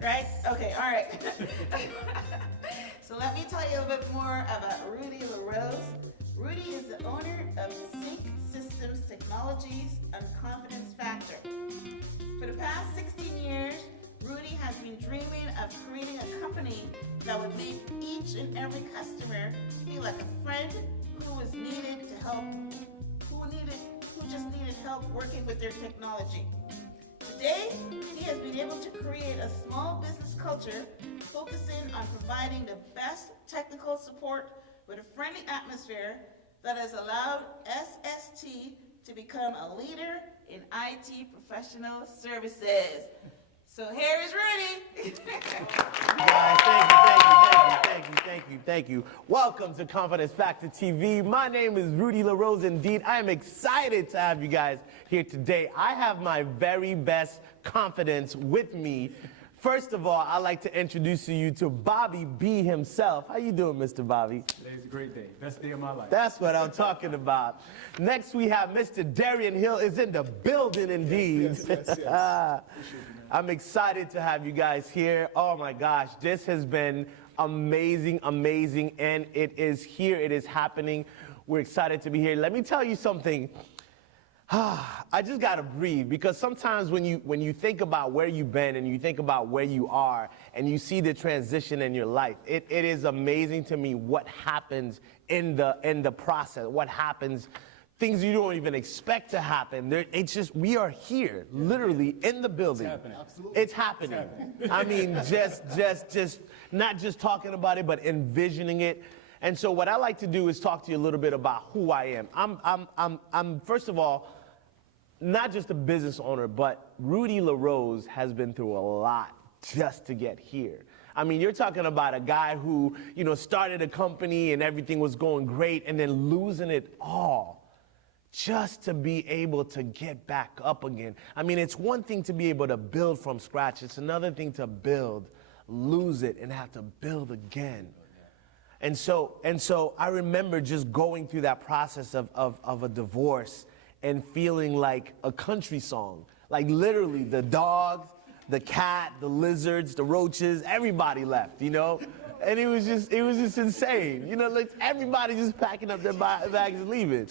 Right? Okay, all right. So let me tell you a bit more about Rudy Larose. Rudy is the owner of Sync Systems Technologies and Confidence Factor. For the past 16 years, Rudy has been dreaming of creating a company that would make each and every customer feel like a friend who was needed to help, who just needed help working with their technology. Today, he has been able to create a small business culture focusing on providing the best technical support with a friendly atmosphere that has allowed SST to become a leader in IT professional services. So here is Rudy. Guys, thank you. Welcome to Confidence Factor TV. My name is Rudy Larose. Indeed, I am excited to have you guys here today. I have my very best confidence with me. First of all, I'd like to introduce you to Bobby B himself. How you doing, Mr. Bobby? Today's a great day. Best day of my life. That's what I'm talking about. Next, we have Mr. Darien Hill is in the building, indeed. Yes. I'm excited to have you guys here. Oh my gosh, this has been amazing, and it is here, it is happening. We're excited to be here. Let me tell you something. I just gotta breathe, because sometimes when you think about where you've been and you think about where you are and you see the transition in your life, it is amazing to me what happens in the process, what happens, things you don't even expect to happen. It's just, we are here, literally in the building. It's happening. Absolutely. It's happening. I mean, just not just talking about it, but envisioning it. And so what I like to do is talk to you a little bit about who I am. I'm first of all, not just a business owner, but Rudy Larose has been through a lot just to get here. I mean, you're talking about a guy who, started a company and everything was going great and then losing it all just to be able to get back up again. I mean, it's one thing to be able to build from scratch. It's another thing to build, lose it, and have to build again. And so I remember just going through that process of a divorce and feeling like a country song. Like literally the dogs, the cat, the lizards, the roaches, everybody left, And it was just insane. Like everybody just packing up their bags and leaving.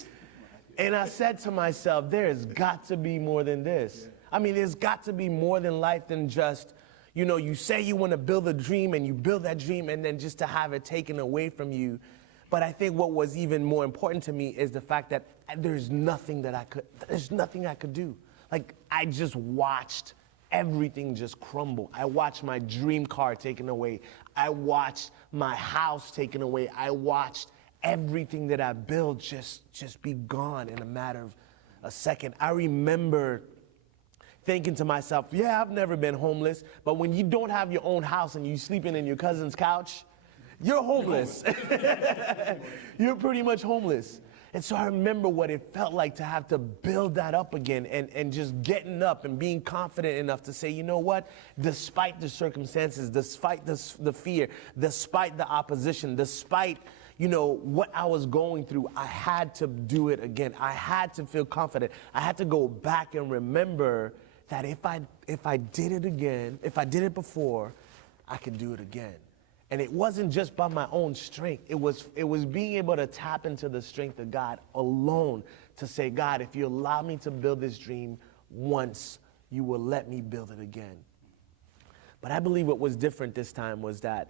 And I said to myself, there's got to be more than this. I mean, there's got to be more than life than just, you say you want to build a dream and you build that dream and then just to have it taken away from you. But I think what was even more important to me is the fact that there's nothing I could do. Like, I just watched everything just crumble. I watched my dream car taken away. I watched my house taken away. I watched everything that I built just be gone in a matter of a second. I remember thinking to myself, yeah, I've never been homeless, but when you don't have your own house and you're sleeping in your cousin's couch, you're homeless. You're pretty much homeless. And so I remember what it felt like to have to build that up again and just getting up and being confident enough to say, you know what, despite the circumstances, despite the fear, despite the opposition, despite what I was going through, I had to do it again. I had to feel confident. I had to go back and remember that if I did it again, if I did it before, I could do it again. And it wasn't just by my own strength. It was being able to tap into the strength of God alone to say, God, if you allow me to build this dream once, you will let me build it again. But I believe what was different this time was that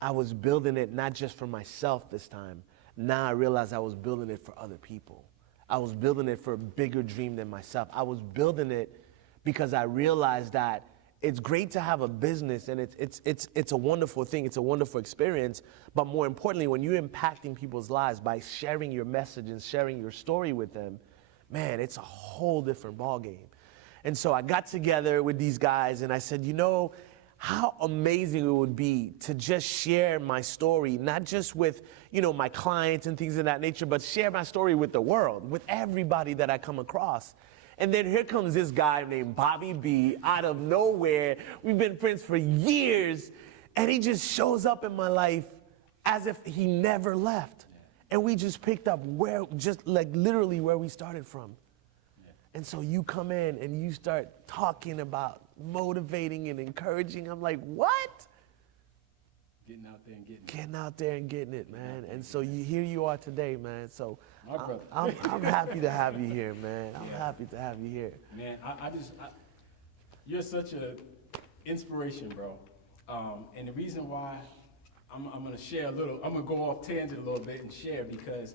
I was building it not just for myself this time. Now I realized I was building it for other people. I was building it for a bigger dream than myself. I was building it because I realized that it's great to have a business and it's a wonderful thing. It's a wonderful experience. But more importantly, when you're impacting people's lives by sharing your message and sharing your story with them, man, it's a whole different ballgame. And so I got together with these guys and I said, how amazing it would be to just share my story, not just with, my clients and things of that nature, but share my story with the world, with everybody that I come across. And then here comes this guy named Bobby B out of nowhere. We've been friends for years, and he just shows up in my life as if he never left. And we just picked up literally where we started from. And so you come in and you start talking about motivating and encouraging. I'm like, what? Getting out there and getting it. Getting out there and getting it, man. And so here you are today, man. So My brother. I'm happy to have you here, man. I'm happy to have you here. Man, you're such an inspiration, bro. And the reason why I'm going to share a little, I'm going to go off tangent a little bit and share because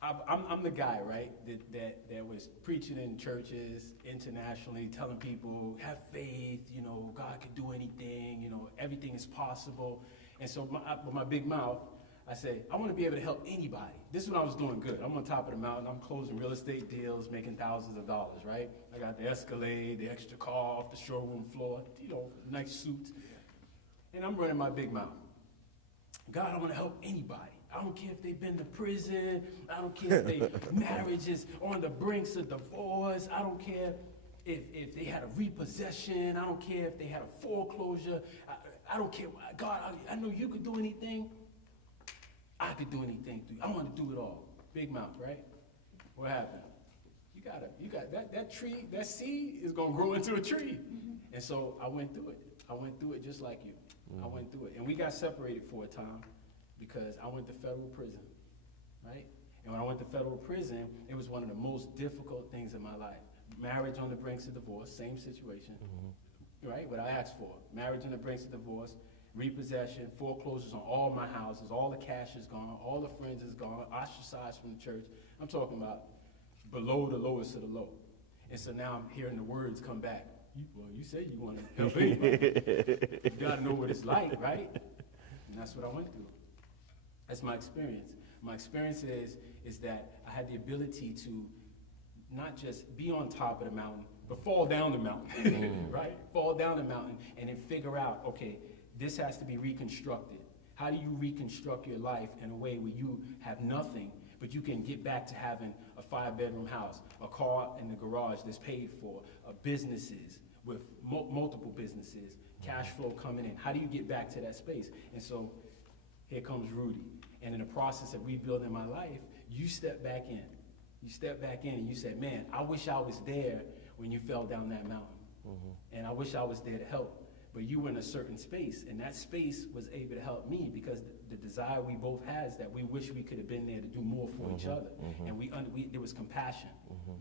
I'm the guy, right, that was preaching in churches internationally, telling people, have faith, you know, God can do anything, you know, everything is possible. And so with my big mouth, I say, I want to be able to help anybody. This is when I was doing good. I'm on top of the mountain. I'm closing real estate deals, making thousands of dollars, right? I got the Escalade, the extra car off the showroom floor, you know, nice suits. And I'm running my big mouth. God, I want to help anybody. I don't care if they've been to prison. I don't care if their marriage is on the brinks of divorce. I don't care if they had a repossession. I don't care if they had a foreclosure. I don't care. God, I know you could do anything. I could do anything through you. I want to do it all. Big mouth, right? What happened? You got that tree, that seed is going to grow into a tree. And so I went through it. I went through it just like you. I went through it. And we got separated for a time because I went to federal prison, right? And when I went to federal prison, it was one of the most difficult things in my life. Marriage on the brinks of divorce, same situation, right? What I asked for. Marriage on the brinks of divorce, repossession, foreclosures on all my houses, all the cash is gone, all the friends is gone, ostracized from the church. I'm talking about below the lowest of the low. And so now I'm hearing the words come back. You said you want to help anybody. You got to know what it's like, right? And that's what I went through. That's my experience. My experience is that I had the ability to not just be on top of the mountain, but fall down the mountain, right? Fall down the mountain and then figure out, okay, this has to be reconstructed. How do you reconstruct your life in a way where you have nothing, but you can get back to having a 5-bedroom house, a car in the garage that's paid for, businesses with multiple businesses, cash flow coming in. How do you get back to that space? And so here comes Rudy. And in the process of rebuilding my life, you step back in. You step back in and you said, man, I wish I was there when you fell down that mountain. And I wish I was there to help. But you were in a certain space, and that space was able to help me because the desire we both had is that we wish we could have been there to do more for each other. And there was compassion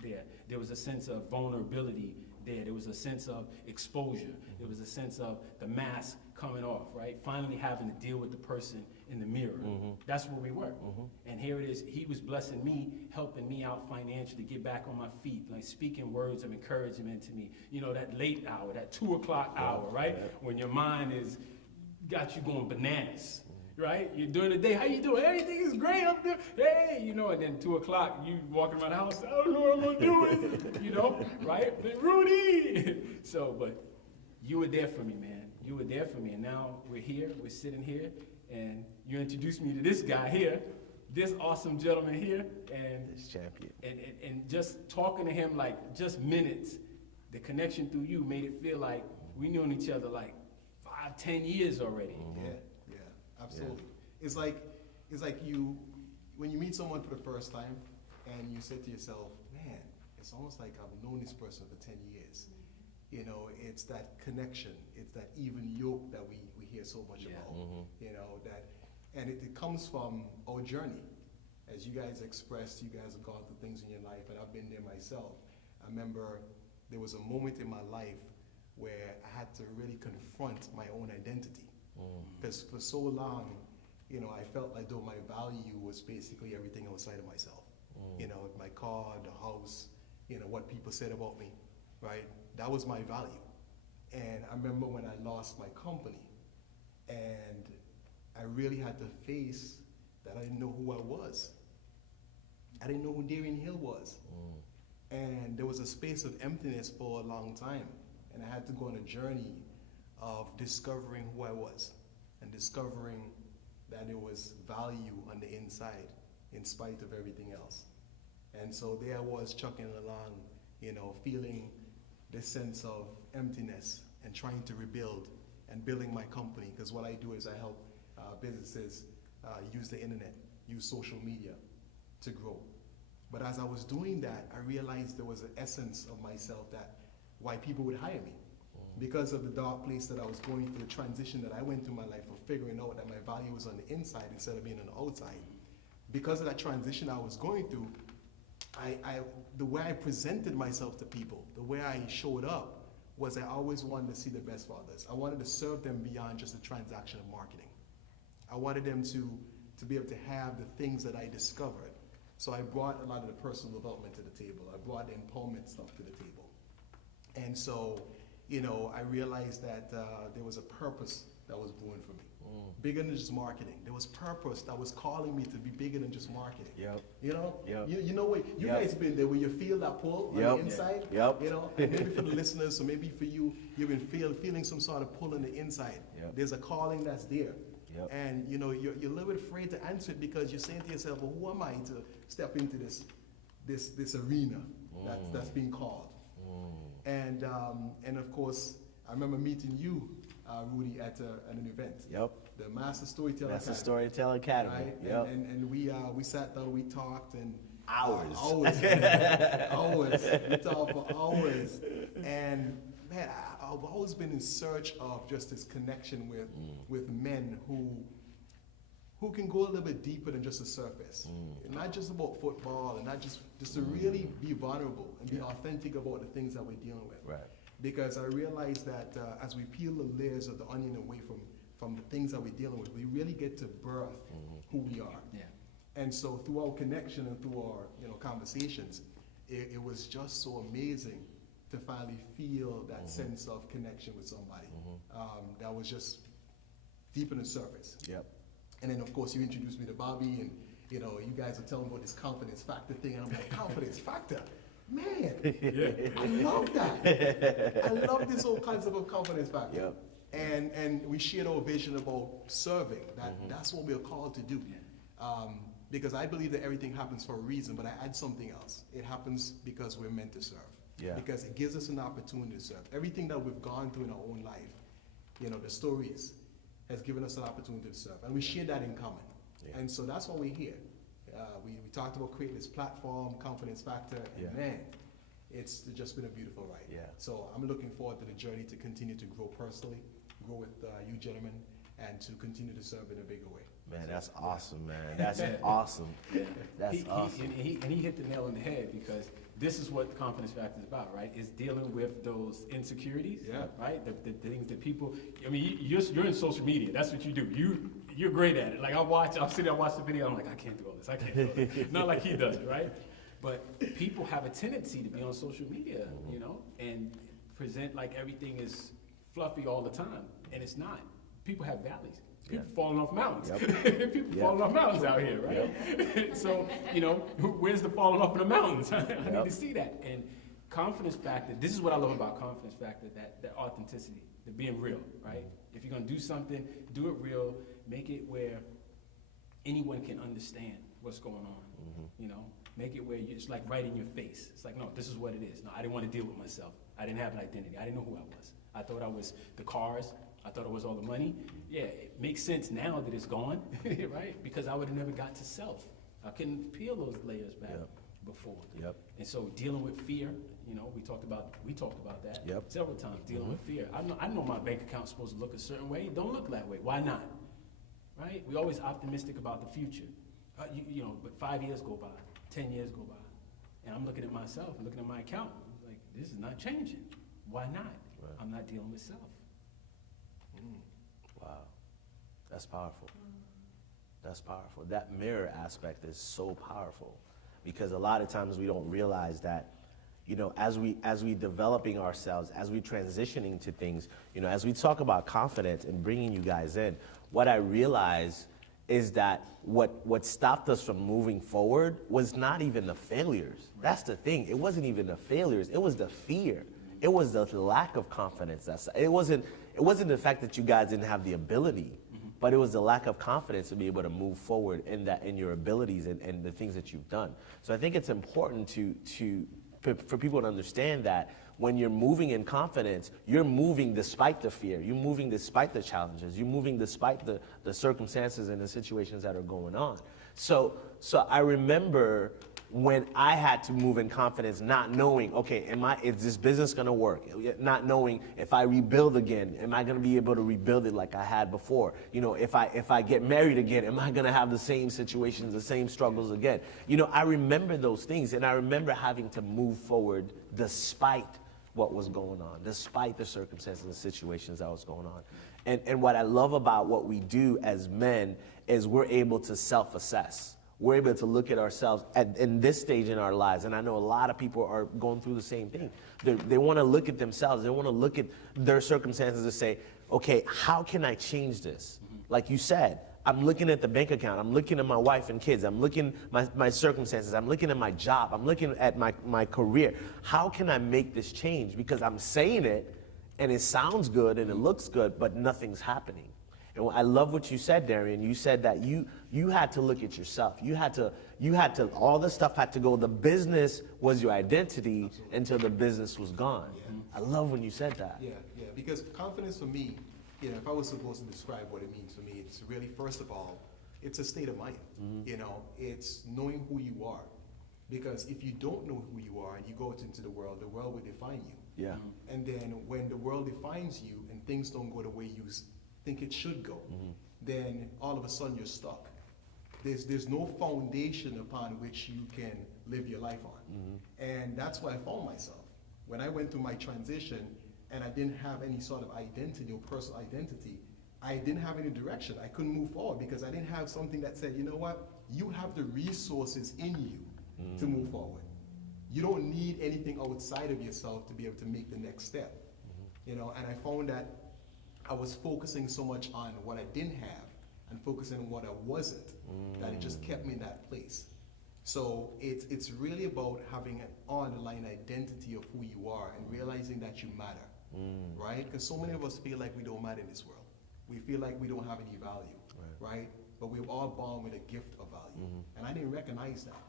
there. There was a sense of vulnerability there. There was a sense of exposure. There was a sense of the mask coming off, right? Finally having to deal with the person in the mirror. That's where we were. And here it is. He was blessing me, helping me out financially, get back on my feet, like speaking words of encouragement to me. You know, that late hour, that 2 o'clock hour, right? When your mind is got you going bananas. Right? You're during the day, how you doing? Everything is great up there. Hey, you know, and then 2 o'clock, you walking around the house, I don't know what I'm gonna do with it, you know, right? Rudy! So, but you were there for me, man. You were there for me, and now we're here, we're sitting here, and you introduced me to this guy here, this awesome gentleman here, and This champion. and just talking to him like just minutes, the connection through you made it feel like we known each other like 5, 10 years already. Absolutely. It's like you, when you meet someone for the first time and you say to yourself, man, it's almost like I've known this person for 10 years. You know, it's that connection, it's that even yoke that we hear so much about, you know, and it comes from our journey. As you guys expressed, you guys have gone through things in your life, and I've been there myself. I remember there was a moment in my life where I had to really confront my own identity. Because for so long, you know, I felt like though my value was basically everything outside of myself. You know, my car, the house, you know, what people said about me, right? That was my value. And I remember when I lost my company, and I really had to face that I didn't know who I was. I didn't know who Darien Hill was. And there was a space of emptiness for a long time. And I had to go on a journey of discovering who I was and discovering that there was value on the inside in spite of everything else. And so there I was chugging along, you know, feeling this sense of emptiness and trying to rebuild and building my company, because what I do is I help businesses use the internet, use social media to grow. But as I was doing that, I realized there was an essence of myself that why people would hire me. because of the dark place that I was going through, the transition that I went through in my life of figuring out that my value was on the inside instead of being on the outside. Because of that transition I was going through, the way I presented myself to people, the way I showed up, was I always wanted to see the best for others. I wanted to serve them beyond just the transaction of marketing. I wanted them to be able to have the things that I discovered. So I brought a lot of the personal development to the table. I brought the empowerment stuff to the table. And so, you know, I realized that there was a purpose that was brewing for me. Bigger than just marketing. There was purpose that was calling me to be bigger than just marketing. Yep. You know? Yep. You know what? You guys been there where you feel that pull on the inside. Yep. You know? And maybe for the listeners, or maybe for you, you've been feeling some sort of pull on the inside. Yep. There's a calling that's there. Yep. And you know, you're a little bit afraid to answer it because you're saying to yourself, well, who am I to step into this arena that's being called? And of course, I remember meeting you, Rudy, at an event. Yep. The Master Storyteller That's the Academy. Storyteller Academy. Right? Yep. And we sat down, we talked, and Hours. Hours. Man. Hours. We talked for hours. And man, I've always been in search of just this connection with men who can go a little bit deeper than just the surface. Not just about football, and not just to really be vulnerable and be authentic about the things that we're dealing with. Right. Because I realized that as we peel the layers of the onion away from the things that we're dealing with, we really get to birth who we are. Yeah. And so through our connection and through our conversations, it was just so amazing to finally feel that sense of connection with somebody that was just deep in the surface. Yep. And then of course you introduced me to Bobby, and you guys are telling me about this confidence factor thing, and I'm like, confidence factor? Man, I love that. I love this whole concept of confidence factor. Yep. And we shared our vision about serving. That's what we're called to do. Because I believe that everything happens for a reason, but I add something else. It happens because we're meant to serve. Yeah. Because it gives us an opportunity to serve. Everything that we've gone through in our own life, the stories, has given us an opportunity to serve. And we share that in common. Yeah. And so that's why we're here. We talked about creating this platform, confidence factor, and man, it's just been a beautiful ride. Yeah. So I'm looking forward to the journey to continue to grow personally, grow with you gentlemen, and to continue to serve in a bigger way. Man, that's awesome, man. That's awesome. That's awesome. He hit the nail on the head, because this is what the confidence factor is about, right? It's dealing with those insecurities, right? The things that people, I mean, you're in social media. That's what you do. You're great at it. Like I'll sit there and watch the video. I'm like, I can't do all this. I can't do all this. Not like he does, right? But people have a tendency to be on social media, and present like everything is fluffy all the time, and it's not. People have valleys. People falling off mountains. Yep. People falling off mountains out here, right? Yep. So, where's the falling off in the mountains? I need to see that. And confidence factor, this is what I love about confidence factor, that authenticity, the being real, right? If you're gonna do something, do it real, make it where anyone can understand what's going on, Make it where it's like right in your face. It's like, no, this is what it is. No, I didn't want to deal with myself. I didn't have an identity. I didn't know who I was. I thought I was the cars. I thought it was all the money. Yeah, it makes sense now that it's gone, right? Because I would have never got to self. I couldn't peel those layers back before. Yep. And so dealing with fear, we talked about that several times. Dealing with fear. I know my bank account's supposed to look a certain way. It don't look that way. Why not? Right? We're always optimistic about the future. But 5 years go by, 10 years go by, and I'm looking at myself, I'm looking at my account. I'm like, this is not changing. Why not? Right. I'm not dealing with self. Wow, that's powerful. That's powerful. That mirror aspect is so powerful, because a lot of times we don't realize that, as we developing ourselves, as we transitioning to things, as we talk about confidence and bringing you guys in, what I realize is that what stopped us from moving forward was not even the failures. That's the thing. It wasn't even the failures. It was the fear. It was the lack of confidence. It wasn't the fact that you guys didn't have the ability, but it was the lack of confidence to be able to move forward in your abilities and the things that you've done. So I think it's important for people to understand that when you're moving in confidence, you're moving despite the fear. You're moving despite the challenges. You're moving despite the circumstances and the situations that are going on. So I remember when I had to move in confidence, not knowing, okay, is this business gonna work? Not knowing if I rebuild again, am I gonna be able to rebuild it like I had before? You know, if I get married again, am I gonna have the same situations, the same struggles again? You know, I remember those things, and I remember having to move forward despite what was going on, despite the circumstances and situations that was going on. And what I love about what we do as men is we're able to self-assess. We're able to look at ourselves in this stage in our lives. And I know a lot of people are going through the same thing. They want to look at themselves. They want to look at their circumstances and say, okay, how can I change this? Like you said, I'm looking at the bank account. I'm looking at my wife and kids. I'm looking at my circumstances. I'm looking at my job. I'm looking at my career. How can I make this change? Because I'm saying it, and it sounds good, and it looks good, but nothing's happening. And I love what you said, Darien. You said that you had to look at yourself. You had to, all the stuff had to go. The business was your identity until the business was gone. Yeah. I love when you said that. Yeah, because confidence for me, you know, if I was supposed to describe what it means for me, it's really, first of all, it's a state of mind. You know, it's knowing who you are. Because if you don't know who you are and you go out into the world will define you. Yeah. And then when the world defines you and things don't go the way you think it should go, then all of a sudden you're stuck. There's no foundation upon which you can live your life on. And that's where I found myself. When I went through my transition and I didn't have any sort of identity or personal identity, I didn't have any direction. I couldn't move forward because I didn't have something that said, you know what, you have the resources in you to move forward. You don't need anything outside of yourself to be able to make the next step. You know, and I found that I was focusing so much on what I didn't have and focusing on what I wasn't, that it just kept me in that place. So it's really about having an underlying identity of who you are and realizing that you matter, right? Because so many of us feel like we don't matter in this world. We feel like we don't have any value, right? But we're all born with a gift of value. And I didn't recognize that.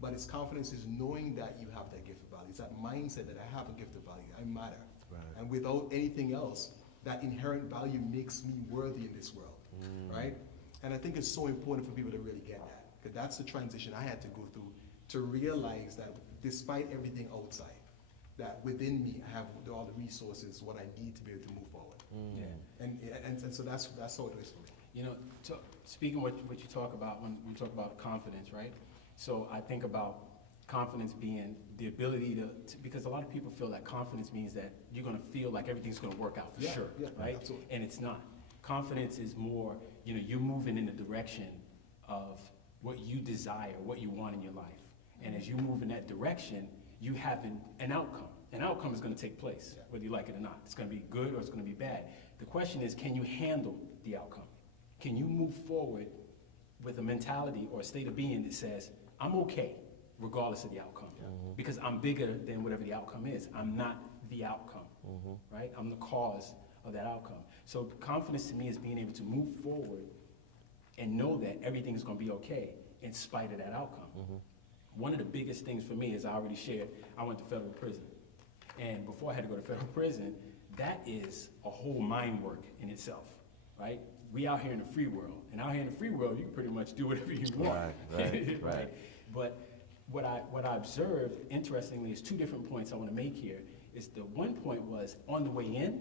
But it's confidence is knowing that you have that gift of value. It's that mindset that I have a gift of value. I matter. And without anything else, that inherent value makes me worthy in this world, right? And I think it's so important for people to really get that, because that's the transition I had to go through to realize that despite everything outside, that within me I have all the resources, what I need to be able to move forward. And so that's how it is for me. You know, speaking what you talk about when you talk about confidence, right? So I think about confidence being the ability to, because a lot of people feel that confidence means that you're going to feel like everything's going to work out for sure, right? Absolutely. And it's not. Confidence is more, you know, you're moving in the direction of what you desire, what you want in your life. And as you move in that direction, you have an outcome. An outcome is going to take place, whether you like it or not. It's going to be good or it's going to be bad. The question is, can you handle the outcome? Can you move forward with a mentality or a state of being that says, I'm okay regardless of the outcome, because I'm bigger than whatever the outcome is. I'm not the outcome, right? I'm the cause of that outcome. So confidence to me is being able to move forward and know that everything is going to be okay in spite of that outcome. One of the biggest things for me, as I already shared, I went to federal prison. And before I had to go to federal prison, that is a whole mind work in itself, right? We out here in the free world. And out here in the free world, you can pretty much do whatever you want. Right. But what I observed, interestingly, is two different points I want to make here. Is the one point was, on the way in,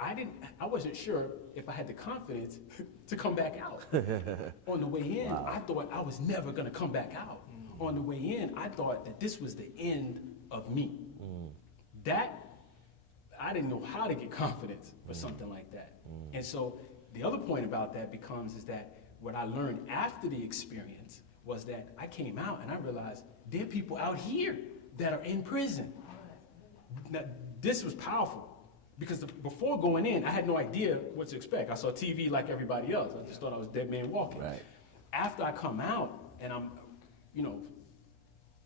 I wasn't sure if I had the confidence to come back out. On the way in, I thought I was never going to come back out. On the way in, I thought that this was the end of me. That, I didn't know how to get confidence for something like that. And so the other point about that is that what I learned after the experience was that I came out and I realized there are people out here that are in prison. Now, this was powerful. Because before going in, I had no idea what to expect. I saw TV like everybody else. I just thought I was dead man walking. Right. After I come out and I'm,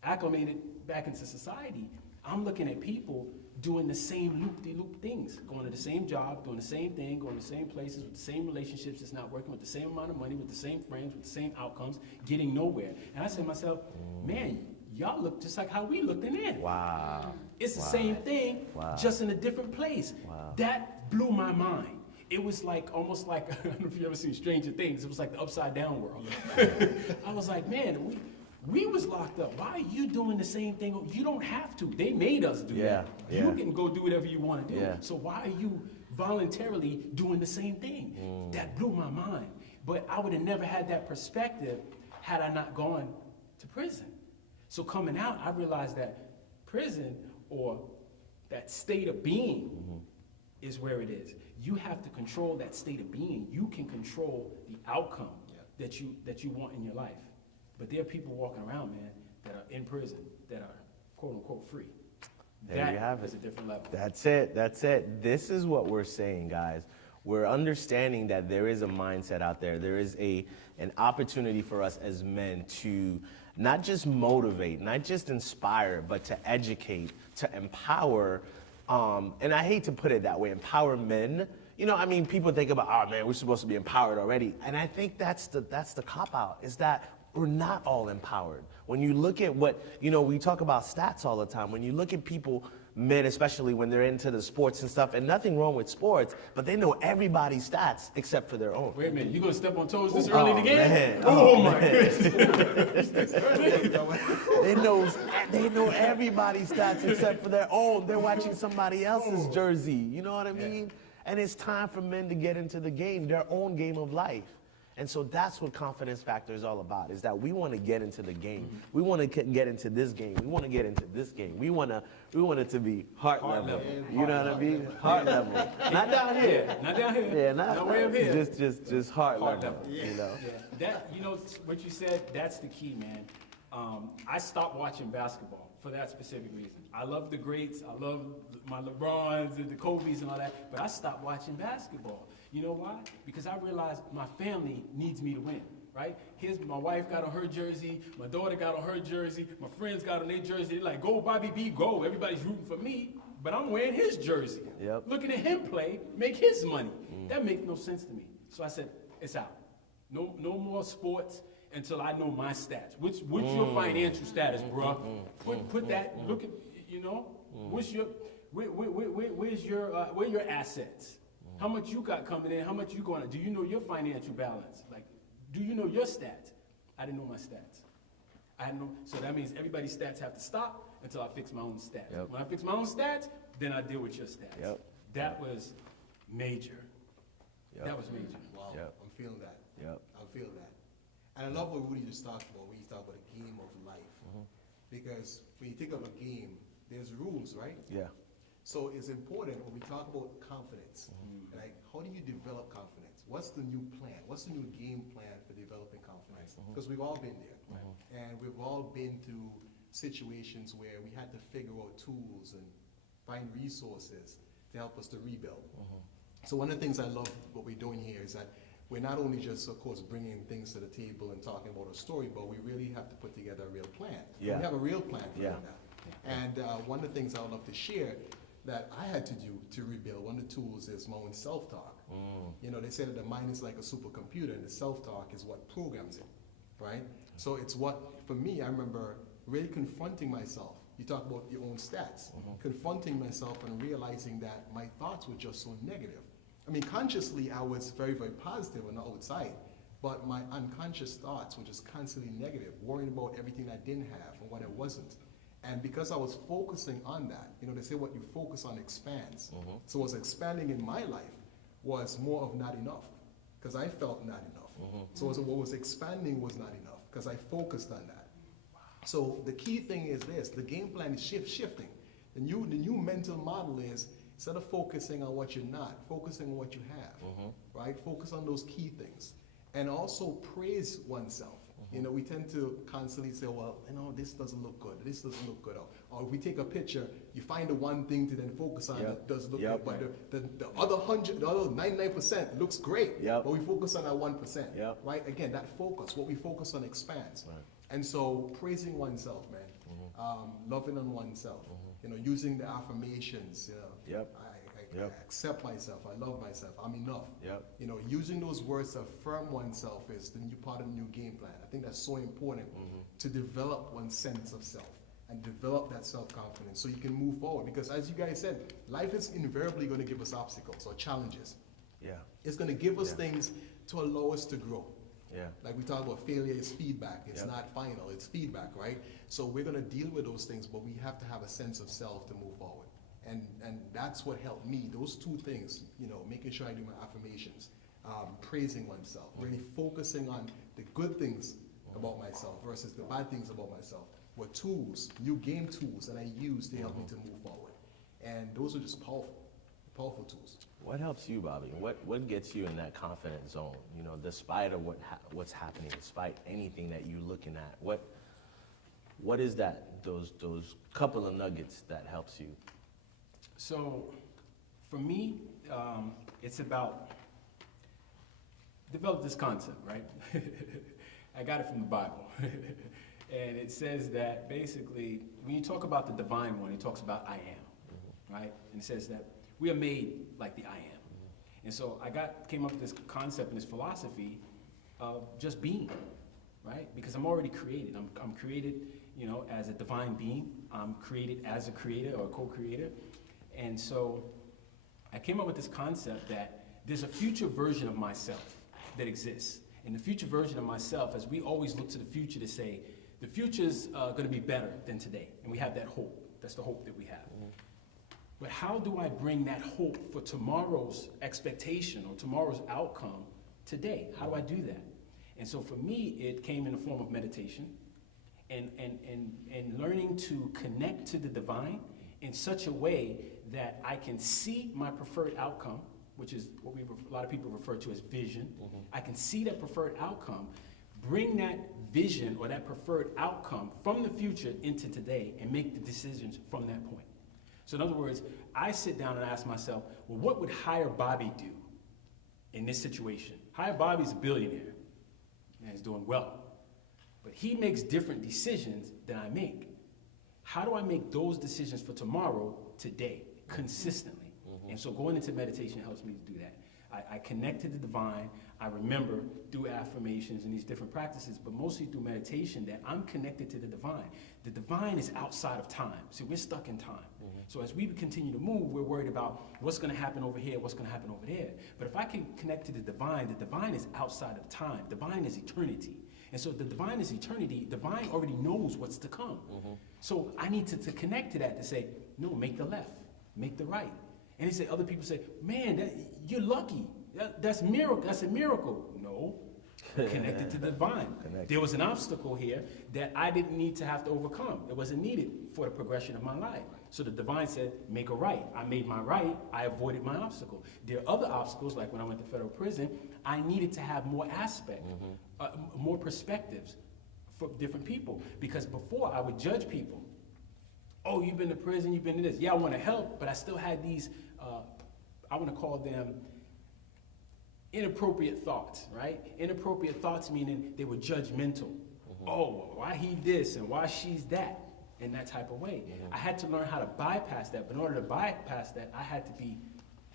acclimated back into society, I'm looking at people doing the same loop-de-loop things, going to the same job, doing the same thing, going to the same places, with the same relationships that's not working, with the same amount of money, with the same friends, with the same outcomes, getting nowhere. And I said to myself, man, y'all look just like how we looked in. Wow. It's the same thing, just in a different place. That blew my mind. It was like, almost like, I don't know if you've ever seen Stranger Things, it was like the upside down world. I was like, man, We was locked up. Why are you doing the same thing? You don't have to. They made us do that. Yeah. You can go do whatever you want to do. Yeah. So why are you voluntarily doing the same thing? That blew my mind. But I would have never had that perspective had I not gone to prison. So coming out, I realized that prison, or that state of being, is where it is. You have to control that state of being. You can control the outcome that you want in your life. But there are people walking around, man, that are in prison, that are quote unquote free. There you have it. Is a different level. That's it. That's it. This is what we're saying, guys. We're understanding that there is a mindset out there. There is an opportunity for us as men to not just motivate, not just inspire, but to educate, to empower. And I hate to put it that way, empower men. You know, I mean, people think about, oh man, we're supposed to be empowered already. And I think that's the cop-out, is that we're not all empowered. When you look at what, you know, we talk about stats all the time. When you look at people, men especially when they're into the sports and stuff, and nothing wrong with sports, but they know everybody's stats except for their own. Wait a minute, you gonna step on toes this early in the game? Man. Oh, my man. goodness. They know everybody's stats except for their own. They're watching somebody else's jersey. You know what I mean? And it's time for men to get into the game, their own game of life. And so that's what Confidence Factor is all about, is that we want to get into the game. We want to get into this game. We want to get into this game. We want it to be heart level. You know what I mean? Heart level. Not down here. Not down here. Yeah, not way up here. Just heart level. Yeah. You know? Yeah. That, you know, what you said, that's the key, man. I stopped watching basketball for that specific reason. I love the greats. I love my LeBrons and the Kobe's and all that, but I stopped watching basketball. You know why? Because I realized my family needs me to win, right? Here's my wife got on her jersey, my daughter got on her jersey, my friends got on their jersey. They're like, go Bobby B, go. Everybody's rooting for me, but I'm wearing his jersey. Yep. Looking at him play, make his money. That makes no sense to me. So I said, it's out. No more sports until I know my stats. What's your financial status, bruh? Put that, look at, you know, what's your, where's your assets? How much you got coming in? How much you going to? Do you know your financial balance? Like, do you know your stats? I didn't know my stats. So that means everybody's stats have to stop until I fix my own stats. Yep. When I fix my own stats, then I deal with your stats. Yep. That was major. Yep. That was major. Wow, Yep. I'm feeling that. Yep. I'm feeling that. And I love what Rudy just talked about when he talked about a game of life. Because when you think of a game, there's rules, right? Yeah. So it's important when we talk about confidence, like how do you develop confidence? What's the new plan? What's the new game plan for developing confidence? Because we've all been there, and we've all been through situations where we had to figure out tools and find resources to help us to rebuild. So one of the things I love what we're doing here is that we're not only just, of course, bringing things to the table and talking about a story, but we really have to put together a real plan. Yeah. We have a real plan for Yeah. that. And one of the things I would love to share that I had to do to rebuild, one of the tools is my own self-talk. You know, they say that the mind is like a supercomputer, and the self-talk is what programs it, right? So it's what, for me, I remember really confronting myself. You talk about your own stats. Confronting myself and realizing that my thoughts were just so negative. I mean, consciously, I was very, very positive on the outside, but my unconscious thoughts were just constantly negative, worrying about everything I didn't have and what I wasn't. And because I was focusing on that, you know, they say what you focus on expands. So what's expanding in my life was more of not enough, because I felt not enough. So what was expanding was not enough, because I focused on that. So the key thing is this: the game plan is shifting. The new mental model is, instead of focusing on what you're not, focusing on what you have, right? Focus on those key things, and also praise oneself. You know, we tend to constantly say, well, you know, this doesn't look good, this doesn't look good. Or if we take a picture, you find the one thing to then focus on that does look good, but the other 99% looks great, but we focus on that 1%, right? Again, that focus, what we focus on expands. And so praising oneself, man, loving on oneself, you know, using the affirmations, you know, I accept myself, I love myself, I'm enough. You know, using those words to affirm oneself is the new part of the new game plan. I think that's so important to develop one's sense of self and develop that self-confidence so you can move forward. Because as you guys said, life is invariably going to give us obstacles or challenges. It's going to give us things to allow us to grow. Yeah. Like we talk about failure is feedback. It's Yep. not final, it's feedback, right? So we're gonna deal with those things, but we have to have a sense of self to move forward. And that's what helped me, those two things, you know, making sure I do my affirmations, praising oneself, really focusing on the good things about myself versus the bad things about myself, were tools, new game tools that I use to help me to move forward. And those are just powerful tools. What helps you, Bobby? What gets you in that confident zone? You know, despite of what's happening, despite anything that you're looking at, what is that? Those couple of nuggets that helps you. So, for me, it's about develop this concept, right? I got it from the Bible. And it says that basically, when you talk about the divine one, it talks about I am, right? And it says that we are made like the I am. And so came up with this concept and this philosophy of just being, right? Because I'm already created. I'm created, you know, as a divine being. I'm created as a creator or a co-creator. And so I came up with this concept that there's a future version of myself that exists. And the future version of myself, as we always look to the future to say, the future's gonna be better than today. And we have that hope. That's the hope that we have. But how do I bring that hope for tomorrow's expectation or tomorrow's outcome today? How do I do that? And so for me, it came in the form of meditation and learning to connect to the divine in such a way that I can see my preferred outcome, which is what a lot of people refer to as vision. I can see that preferred outcome, bring that vision or that preferred outcome from the future into today and make the decisions from that point. So in other words, I sit down and ask myself, well, what would higher Bobby do in this situation? Higher Bobby's a billionaire and he's doing well, but he makes different decisions than I make. How do I make those decisions for tomorrow, today, consistently? And so going into meditation helps me to do that. I connect to the divine. I remember through affirmations and these different practices, but mostly through meditation, that I'm connected to the divine. The divine is outside of time. See, we're stuck in time. So as we continue to move, we're worried about what's going to happen over here, what's going to happen over there. But if I can connect to the divine is outside of time. Divine is eternity. And so the divine is eternity. Divine already knows what's to come. So I need to connect to that to say, no, make the left, make the right. And he said, other people say, man, you're lucky. That's miracle. That's a miracle. No, connected to the divine. There was an obstacle here that I didn't need to have to overcome. It wasn't needed for the progression of my life. So the divine said, make a right. I made my right. I avoided my obstacle. There are other obstacles, like when I went to federal prison, I needed to have more aspect, more perspectives for different people. Because before I would judge people. Oh, you've been to prison, you've been to this. Yeah, I want to help, but I still had these, I want to call them inappropriate thoughts, right? Inappropriate thoughts meaning they were judgmental. Oh, why he this and why she's that, in that type of way. I had to learn how to bypass that, but in order to bypass that, I had to be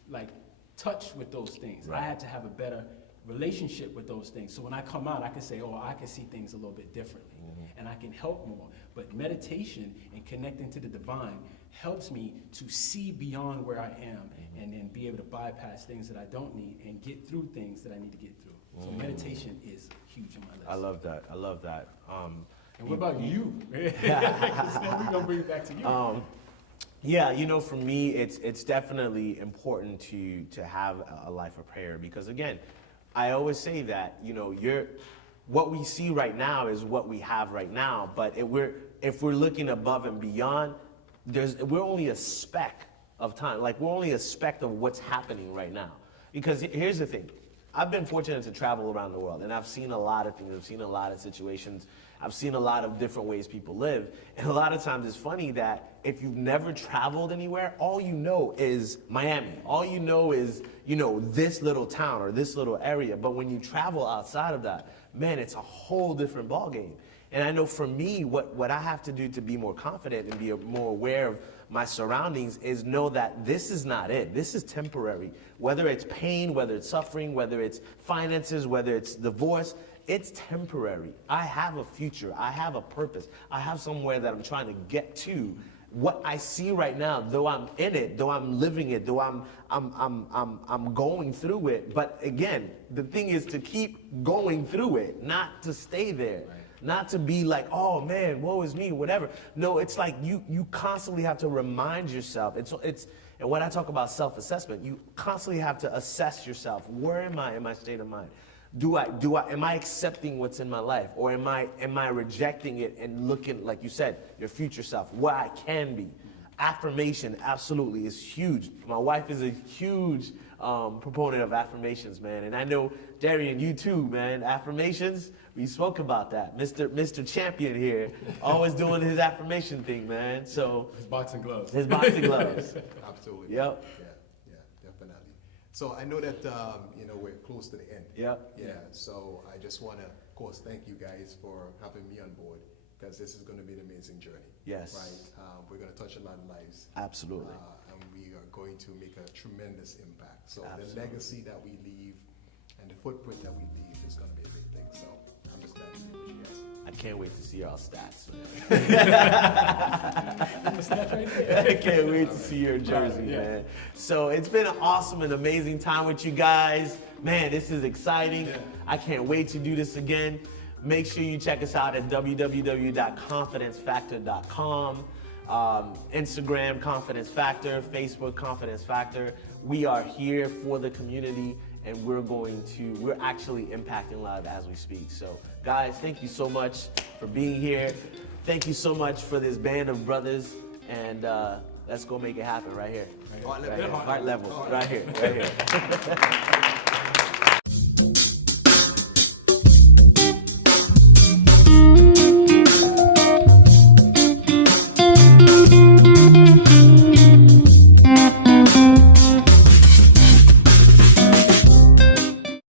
like touched with those things. I had to have a better relationship with those things. So when I come out, I can say, oh, I can see things a little bit differently, and I can help more. But meditation and connecting to the divine helps me to see beyond where I am and then be able to bypass things that I don't need and get through things that I need to get through. So meditation is huge in my list. I love that. I love that. And what about you? Because then we're going to bring it back to you. Yeah, you know, for me, it's definitely important to have a life of prayer because, again, I always say that, you know, what we see right now is what we have right now, but if we're looking above and beyond, we're only a speck of time. Like, we're only a speck of what's happening right now. Because here's the thing. I've been fortunate to travel around the world, and I've seen a lot of things. I've seen a lot of situations. I've seen a lot of different ways people live. And a lot of times it's funny that if you've never traveled anywhere, all you know is Miami. All you know is, you know, this little town or this little area. But when you travel outside of that, man, it's a whole different ballgame. And I know for me, what I have to do to be more confident and be more aware of my surroundings is know that this is not it. This is temporary. Whether it's pain, whether it's suffering, whether it's finances, whether it's divorce, it's temporary. I have a future. I have a purpose. I have somewhere that I'm trying to get to what I see right now, though I'm in it, though I'm living it, though I'm going through it. But again, the thing is to keep going through it, not to stay there. Right. Not to be like, oh man, woe is me, whatever. No, it's like you constantly have to remind yourself. And when I talk about self-assessment, you constantly have to assess yourself. Where am I in my state of mind? Am I accepting what's in my life? Or am I rejecting it and looking, like you said, your future self, what I can be? Affirmation absolutely is huge. My wife is a huge proponent of affirmations, man. And I know, Darien, you too, man. Affirmations, we spoke about that. Mr. Champion here, always doing his affirmation thing, man. So His boxing gloves. his boxing gloves. Absolutely. Yep. Yeah, definitely. So I know that, we're close to the end. Yep. Yeah, so I just want to, of course, thank you guys for having me on board, because this is going to be an amazing journey. Yes. Right? We're going to touch a lot of lives. Absolutely. And we are going to make a tremendous impact. So Absolutely. the legacy that we leave and the footprint that we leave is going to be a big thing. So I'm just glad to be with you guys. I can't wait to see y'all stats. Right I can't wait to see your jersey, Yeah. man. So it's been an awesome and amazing time with you guys. Man, this is exciting. Yeah. I can't wait to do this again. Make sure you check us out at www.confidencefactor.com. Instagram, Confidence Factor. Facebook, Confidence Factor. We are here for the community, and we're actually impacting lives as we speak. So, guys, thank you so much for being here. Thank you so much for this band of brothers, and let's go make it happen right here. Heart Right level. here. Heart level, right here, right here.